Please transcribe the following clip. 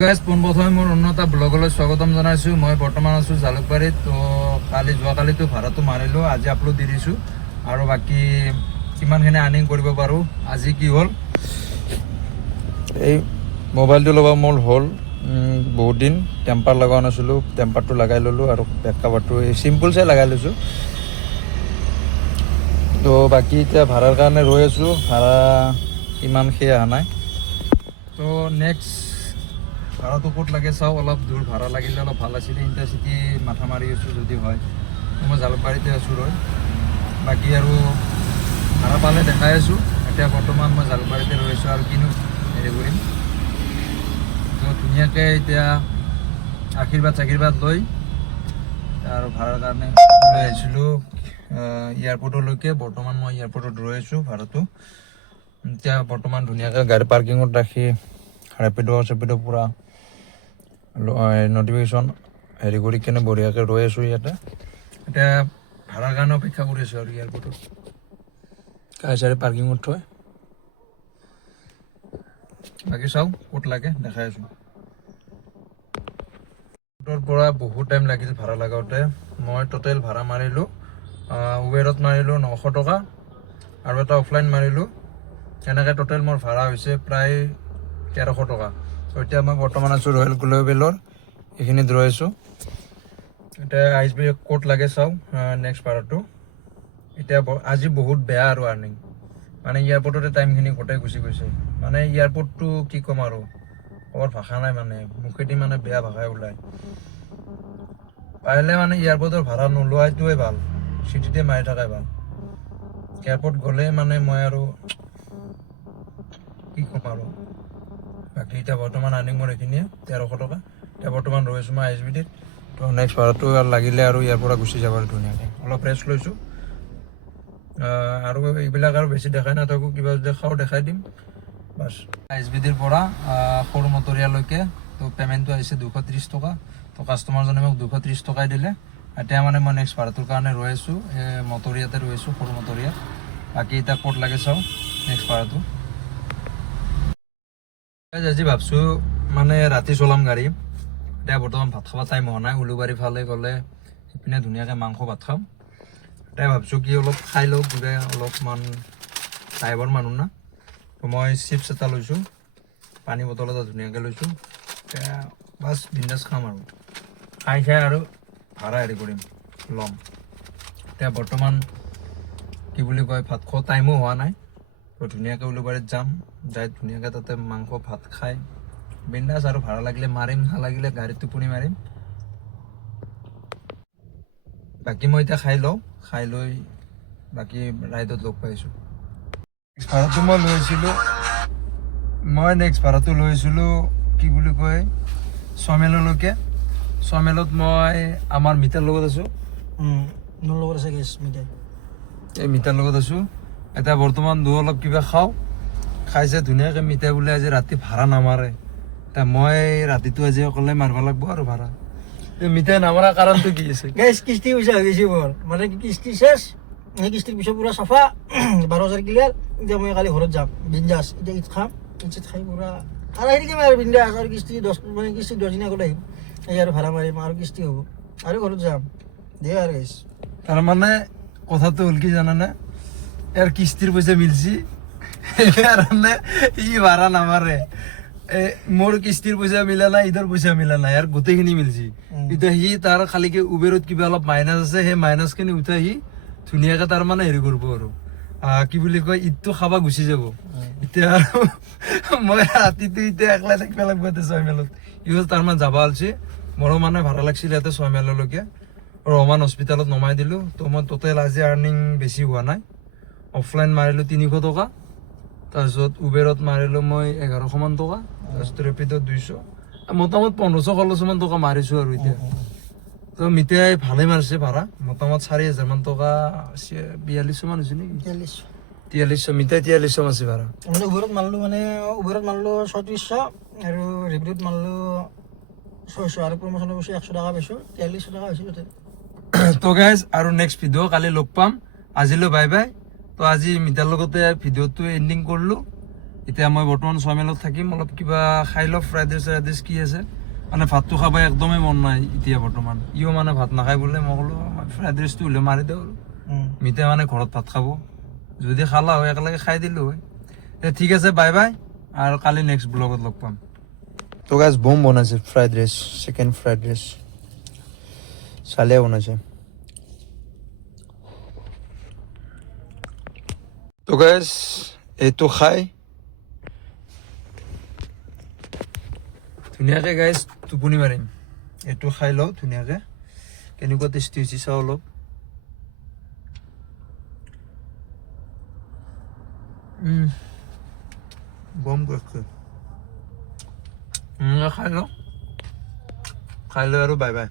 Guys পোনপ্ৰথমে মোৰ অন্য এটা ব্লগলৈ স্বাগতম জনাইছোঁ। মই বৰ্তমান আছোঁ জালুকবাৰীত। তো যোৱাকালিতো ভাড়াটো মাৰিলোঁ, আজি আপলোড দি দিছোঁ। আৰু বাকী কিমানখিনি আৰ্নিং কৰিব পাৰোঁ। আজি কি হ'ল, এই মোবাইলটো ল'ব মোৰ হ'ল বহুত দিন। টেম্পাৰ লগোৱা নাছিলোঁ, টেম্পাৰটো লগাই ল'লোঁ আৰু বেক কাভাৰটো এই চিম্পুল চাই লগাই লৈছোঁ। তো বাকী এতিয়া ভাড়াৰ কাৰণে ৰৈ আছোঁ, ভাড়া ইমান সেই অহা নাই। তো নেক্সট ভাড়াটো ক'ত লাগে চাওঁ, অলপ দূৰ ভাড়া লাগিলে অলপ ভাল আছিলে। ইণ্টাৰচিটি মাথা মাৰি আছোঁ, যদি হয় মই জালুকবাৰীতে আছোঁ ৰৈ। বাকী আৰু ভাড়া পালে দেখাই আছোঁ। এতিয়া বৰ্তমান মই জালুকবাৰীতে ৰৈ আছোঁ আৰু কিনো হেৰি কৰিম। তো ধুনীয়াকৈ এতিয়া আশীৰ্বাদ লৈ আৰু ভাড়াৰ কাৰণে লৈ আহিছিলোঁ এয়াৰপৰ্টলৈকে। বৰ্তমান মই এয়াৰপৰ্টত ৰৈ আছোঁ ভাড়াটো। এতিয়া বৰ্তমান ধুনীয়াকৈ গাড়ী পাৰ্কিঙত ৰাখি ৰেপিড' পূৰা নটিফিকেশ্যন হেৰি কৰি কেনে বঢ়িয়াকৈ ৰৈ আছোঁ ইয়াতে। এতিয়া ভাড়াৰ কাৰণে অপেক্ষা কৰি আছোঁ আৰু এয়াৰপৰ্টত গাড়ী চাড়ী পাৰ্কিঙত থৈ। বাকী চাওঁ ক'ত লাগে দেখাই আছোঁ। এয়াৰপৰ্টৰ পৰা বহুত টাইম লাগিল ভাড়া লগাওঁতে। মই টোটেল ভাড়া মাৰিলোঁ, উবেৰত মাৰিলোঁ 900 টকা আৰু এটা অফলাইন মাৰিলোঁ। এনেকৈ টোটেল মোৰ ভাড়া হৈছে প্ৰায় 1300 টকা। তো এতিয়া মই বৰ্তমান আছোঁ ৰয়েল গ্ল'বেলৰ এইখিনিত ৰৈ আছোঁ। এতিয়া ISB ক'ত লাগে চাওঁ নেক্সট ভাড়াটো। এতিয়া আজি বহুত বেয়া আৰু আৰ্নিং, মানে এয়াৰপৰ্টতে টাইমখিনি গোটেই গুচি গৈছে। মানে এয়াৰপৰ্টটো কি ক'ম আৰু, ক'ৰ ভাষা নাই, মানে মুখেদি মানে বেয়া ভাষাই ওলায়। পাৰিলে মানে এয়াৰপৰ্টৰ ভাড়া নোলোৱাটোৱে ভাল, চিটিতে মাৰি থকাই ভাল। এয়াৰপৰ্ট গ'লে মানে মই আৰু কি ক'ম আৰু। বাকী এতিয়া বৰ্তমান আৰ্নিং মোৰ এইখিনিয়ে 1300 টকা। এতিয়া বৰ্তমান ৰৈ আছোঁ মই ISBত। তো নেক্সট ভাড়াটো লাগিলে আৰু ইয়াৰ পৰা গুচি যাব আৰু ধুনীয়াকৈ। অলপ ৰেষ্ট লৈছোঁ আৰু এইবিলাক আৰু বেছি দেখাই নাথাকোঁ, কিবা যদি দেখাওঁ দেখাই দিম বাছ। ISBৰ পৰা সৰু মটৰীয়ালৈকে তো পে'মেণ্টটো আহিছে 230 টকা। তো কাষ্টমাৰজনে মোক 230 টকাই দিলে। এতিয়া মানে মই নেক্সট ভাড়াটোৰ কাৰণে ৰৈ আছোঁ, মটৰীয়াতে ৰৈ আছোঁ, সৰু মটৰীয়াত। বাকী এতিয়া ক'ত লাগে চাওঁ নেক্সট ভাড়াটো। আজি ভাবছোঁ মানে ৰাতি চলাম গাড়ী। এতিয়া বৰ্তমান ভাত খাব টাইম হোৱা নাই। উলুবাৰী ফালে গ'লে সেইপিনে ধুনীয়াকৈ মাংস ভাত খাম। এতিয়া ভাবছোঁ কি অলপ খাই লওঁ, কিবা অলপমান ড্ৰাইভাৰ মানুহ না। তো মই চিপছ এটা লৈছোঁ, পানী বটল এটা ধুনীয়াকৈ লৈছোঁ। এতিয়া বাছ বিন্দাছ খাম আৰু খাই আৰু ভাড়া হেৰি কৰিম ল'ম। এতিয়া বৰ্তমান কি বুলি কয়, ভাত খোৱা টাইমো হোৱা নাই। তো ধুনীয়াকৈ উলুবাৰীত যাম, যাই ধুনীয়াকৈ তাতে মাংস ভাত খাই বিন্দাছ আৰু ভাড়া লাগিলে মাৰিম, নালাগিলে গাড়ীত টোপনি মাৰিম। বাকী মই এতিয়া খাই লওঁ, খাই লৈ বাকী ৰাইডত লগ পাইছোঁ। নেক্সট ভাড়াটো লৈছিলোঁ কি বুলি কয় ছয়মাইললৈকে। ছয়মাইলত মই আমাৰ মিটাৰ লগত আছোঁ, মোৰ লগত আছে গেছ মিটাৰ, এই মিটাৰ লগত আছোঁ। এতিয়া বৰ্তমান অলপ কিবা খাওঁ, খাইছে ধুনীয়াকৈ মিটাৰ বোলে আজি ৰাতি ভাড়া নামাৰে। এতিয়া মই ৰাতিটো আজি অকলে মাৰিব লাগিব আৰু ভাড়া। মিটাৰ নামাৰা কাৰণটো কি আছে? গেছ কিস্তি পইচা হৈ গৈছে মোৰ, মানে কি কিস্তি চেছ, সেই কিস্তিৰ পিছত পুৰা চাফা 12,000 ক্লিয়াৰ। এতিয়া মই কালি ঘৰত যাম বিন্দাছ। এতিয়া ঈদ খাম, ঈদ খাই পুৰা আৰু আহি থাকিম আৰু বিন্দাছ। আৰু কিস্তি 10 দিন আগত আহিম, এই আৰু ভাড়া মাৰিম আৰু কিস্তি হ'ব আৰু ঘৰত যাম দে আৰু গেছ। তাৰমানে কথাটো হ'ল কি জানানে, ইয়াৰ কিস্তিৰ পইচা মিলছি সেইকাৰণে ই ভাড়া নামাৰে। মোৰ কিস্তিৰ পইচা মিলা নাই, ঈদৰ পইচা মিলা নাই, আৰু গোটেইখিনি মিলছি। এতিয়া সি তাৰ খালিকে উবেৰত কিবা অলপ মাইনাছ আছে, সেই মাইনাছখিনি উঠাই সি ধুনীয়াকৈ তাৰমানে হেৰি কৰিব আৰু কি বুলি কয়, ঈদটো খাবা গুচি যাব। এতিয়া আৰু মই ৰাতিটো এতিয়া একলাই থাকিব লাগিব ইয়াতে 6 মাইলত। ইহঁত তাৰমানে যাব আলছি, মোৰো মানে ভাড়া লাগিছিল ইয়াতে 6 মাইললৈকে। ৰহমান হস্পিটেলত নমাই দিলোঁ। তো মই টোটেল আজি আৰ্নিং বেছি হোৱা নাই। অফলাইন মাৰিলোঁ 300 টকা, তাৰপিছত উবেৰত মাৰিলোঁ মই 1100 মান টকা, তাৰপিছত ৰেপিডত 200, মোটামুটি 1500-1600 মান টকা মাৰিছোঁ আৰু এতিয়া। তো মিঠাই ভালে মাৰিছে ভাড়া, মোটামুটি 4,000 মান টকা, 4200 মান হৈছে নেকি, 4300 মিঠাই 4300 মাৰিছে ভাড়া। মানে উবেৰত মাৰিলোঁ 3600 আৰু ৰেপিডত মাৰিলোঁ 600 আৰু প্ৰমোচনৰ পইচা 100 টকা পাইছোঁ, 4300 টকা হৈছে তাতে। তো গাইজ আৰু নেক্সট ভিডিঅ' কালি লগ পাম। আজিলৈ বাই বাই। তো আজি মিঠাৰ লগতে ভিডিঅ'টো এণ্ডিং কৰিলোঁ। এতিয়া মই বৰ্তমান 6 মাইলত থাকিম, অলপ কিবা খাই লওঁ, ফ্ৰাইড ৰাইচ কি আছে, মানে ভাতটো খাব একদমেই মন নাই এতিয়া বৰ্তমান। ইও মানে ভাত নাখায় বোলে, মই ক'লো ফ্ৰাইড ৰাইচটো হ'লে মাৰি দিওঁ আৰু মিতে মানে ঘৰত ভাত খাব, যদি খালা হয় একেলগে খাই দিলোঁ হয়। ঠিক আছে, বাই বাই, আৰু কালি নেক্সট ব্লগত লগ পাম। তো গাইজ বম বনাইছে fried rice, chicken fried rice চালিয়া বনাইছে। তো গাইজ এইটো খাই ধুনীয়াকৈ গাইজ টোপনি মাৰিম। এইটো খাই লওঁ ধুনীয়াকৈ, কেনেকুৱা টেষ্টি হৈছে চাওঁ অলপ। বম কৰিছে, খাই লওঁ আৰু বাই বাই।